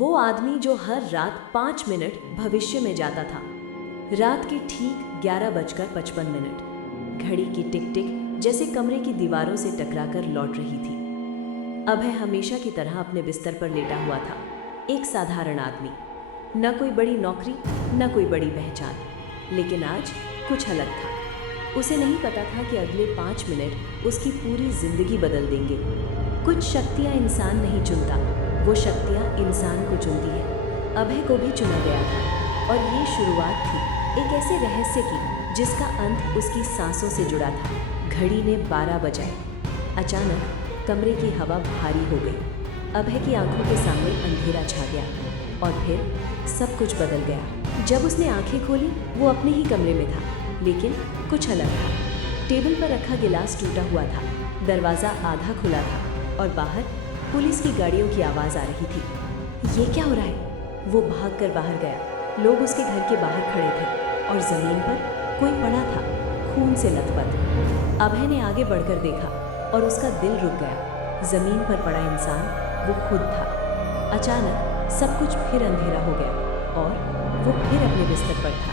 वो आदमी जो हर रात 5 मिनट भविष्य में जाता था। रात के ठीक 11:55 घड़ी की टिक टिक जैसे कमरे की दीवारों से टकराकर लौट रही थी। अभय हमेशा की तरह अपने बिस्तर पर लेटा हुआ था, एक साधारण आदमी। न कोई बड़ी नौकरी, न कोई बड़ी पहचान, लेकिन आज कुछ अलग था। उसे नहीं पता था कि अगले 5 मिनट उसकी पूरी जिंदगी बदल देंगे। कुछ शक्तियाँ इंसान नहीं चुनता, वो शक्तियाँ इंसान को चुनती है। अभय को भी चुना गया था, और ये शुरुआत थी एक ऐसे रहस्य की जिसका अंत उसकी सांसों से जुड़ा था। घड़ी ने 12 बजाए। अचानक कमरे की हवा भारी हो गई। अभय की आंखों के सामने अंधेरा छा गया, और फिर सब कुछ बदल गया। जब उसने आंखें खोली, वो अपने ही कमरे में था, लेकिन कुछ अलग था। टेबल पर रखा गिलास टूटा हुआ था, दरवाज़ा आधा खुला था, और बाहर पुलिस की गाड़ियों की आवाज़ आ रही थी। ये क्या हो रहा है? वो भागकर बाहर गया। लोग उसके घर के बाहर खड़े थे, और ज़मीन पर कोई पड़ा था, खून से लथपथ। अभय ने आगे बढ़कर देखा, और उसका दिल रुक गया। ज़मीन पर पड़ा इंसान वो खुद था। अचानक सब कुछ फिर अंधेरा हो गया, और वो फिर अपने बिस्तर पर था।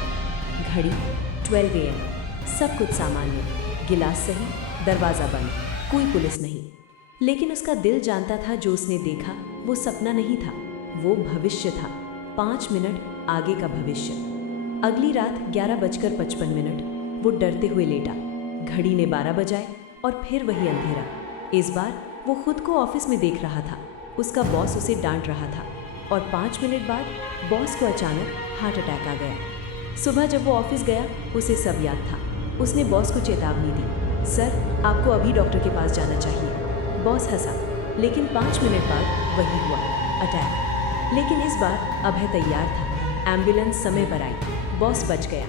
घड़ी 12 AM, सब कुछ सामान्य, गिलास सही, दरवाज़ा बंद, कोई पुलिस नहीं। लेकिन उसका दिल जानता था जो उसने देखा वो सपना नहीं था, वो भविष्य था। 5 मिनट आगे का भविष्य। अगली रात 11:55 वो डरते हुए लेटा। घड़ी ने 12 बजाए, और फिर वही अंधेरा। इस बार वो खुद को ऑफिस में देख रहा था। उसका बॉस उसे डांट रहा था, और 5 मिनट बाद बॉस को अचानक हार्ट अटैक आ गया। सुबह जब वो ऑफिस गया, उसे सब याद था। उसने बॉस को चेतावनी दी, सर आपको अभी डॉक्टर के पास जाना चाहिए। बॉस हंसा, लेकिन 5 मिनट बाद वही हुआ, अटैक। लेकिन इस बार अभय तैयार था। एम्बुलेंस समय पर आई, बॉस बच गया।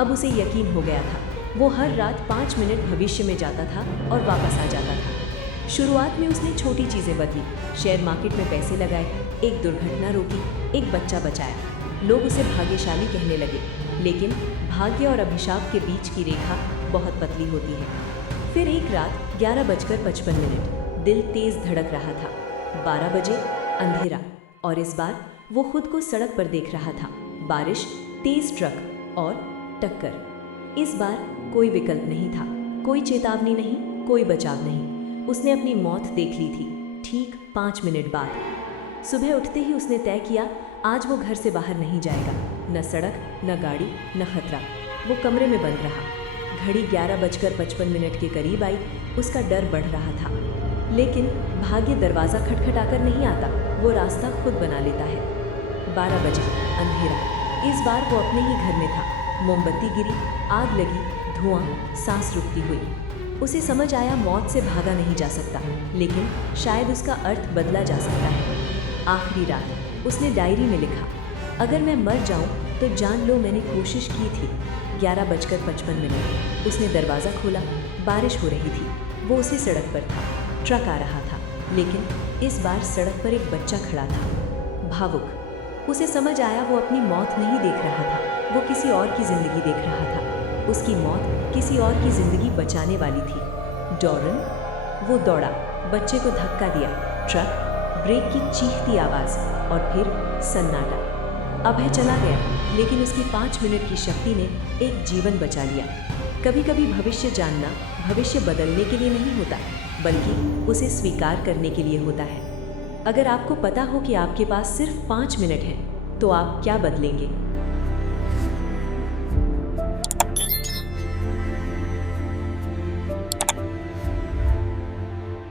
अब उसे यकीन हो गया था। वो हर रात 5 मिनट भविष्य में जाता था और वापस आ जाता था। शुरुआत में उसने छोटी चीज़ें बदली, शेयर मार्केट में पैसे लगाए, एक दुर्घटना रोकी, एक बच्चा बचाया। लोग उसे भाग्यशाली कहने लगे, लेकिन भाग्य और अभिशाप के बीच की रेखा बहुत पतली होती है। फिर एक रात 11:55 दिल तेज धड़क रहा था। 12 बजे अंधेरा, और इस बार वो खुद को सड़क पर देख रहा था। बारिश, तेज ट्रक और टक्कर। इस बार कोई विकल्प नहीं था, कोई चेतावनी नहीं, कोई बचाव नहीं। उसने अपनी मौत देख ली थी, ठीक 5 मिनट बाद। सुबह उठते ही उसने तय किया, आज वो घर से बाहर नहीं जाएगा। न सड़क, न गाड़ी, न खतरा। वो कमरे में बंद रहा। घड़ी 11:55 के करीब आई। उसका डर बढ़ रहा था, लेकिन भाग्य दरवाज़ा खटखटाकर नहीं आता, वो रास्ता खुद बना लेता है। 12 बजे अंधेरा। इस बार वो अपने ही घर में था। मोमबत्ती गिरी, आग लगी, धुआं, सांस रुकती हुई। उसे समझ आया मौत से भागा नहीं जा सकता, लेकिन शायद उसका अर्थ बदला जा सकता है। आखिरी रात उसने डायरी में लिखा, अगर मैं मर जाऊं तो जान लो मैंने कोशिश की थी। 11:55 उसने दरवाज़ा खोला। बारिश हो रही थी। वो उसी सड़क पर था। ट्रक आ रहा था, लेकिन इस बार सड़क पर एक बच्चा खड़ा था, भावुक। उसे समझ आया वो अपनी मौत नहीं देख रहा था, वो किसी और की ज़िंदगी देख रहा था। उसकी मौत किसी और की ज़िंदगी बचाने वाली थी। डॉरन। वो दौड़ा, बच्चे को धक्का दिया। ट्रक, ब्रेक की चीखती आवाज़, और फिर सन्नाटा। अभय चला गया, लेकिन उसकी 5 मिनट की शक्ति ने एक जीवन बचा लिया। कभी कभी भविष्य जानना भविष्य बदलने के लिए नहीं होता, बल्कि उसे स्वीकार करने के लिए होता है। अगर आपको पता हो कि आपके पास सिर्फ 5 मिनट हैं, तो आप क्या बदलेंगे?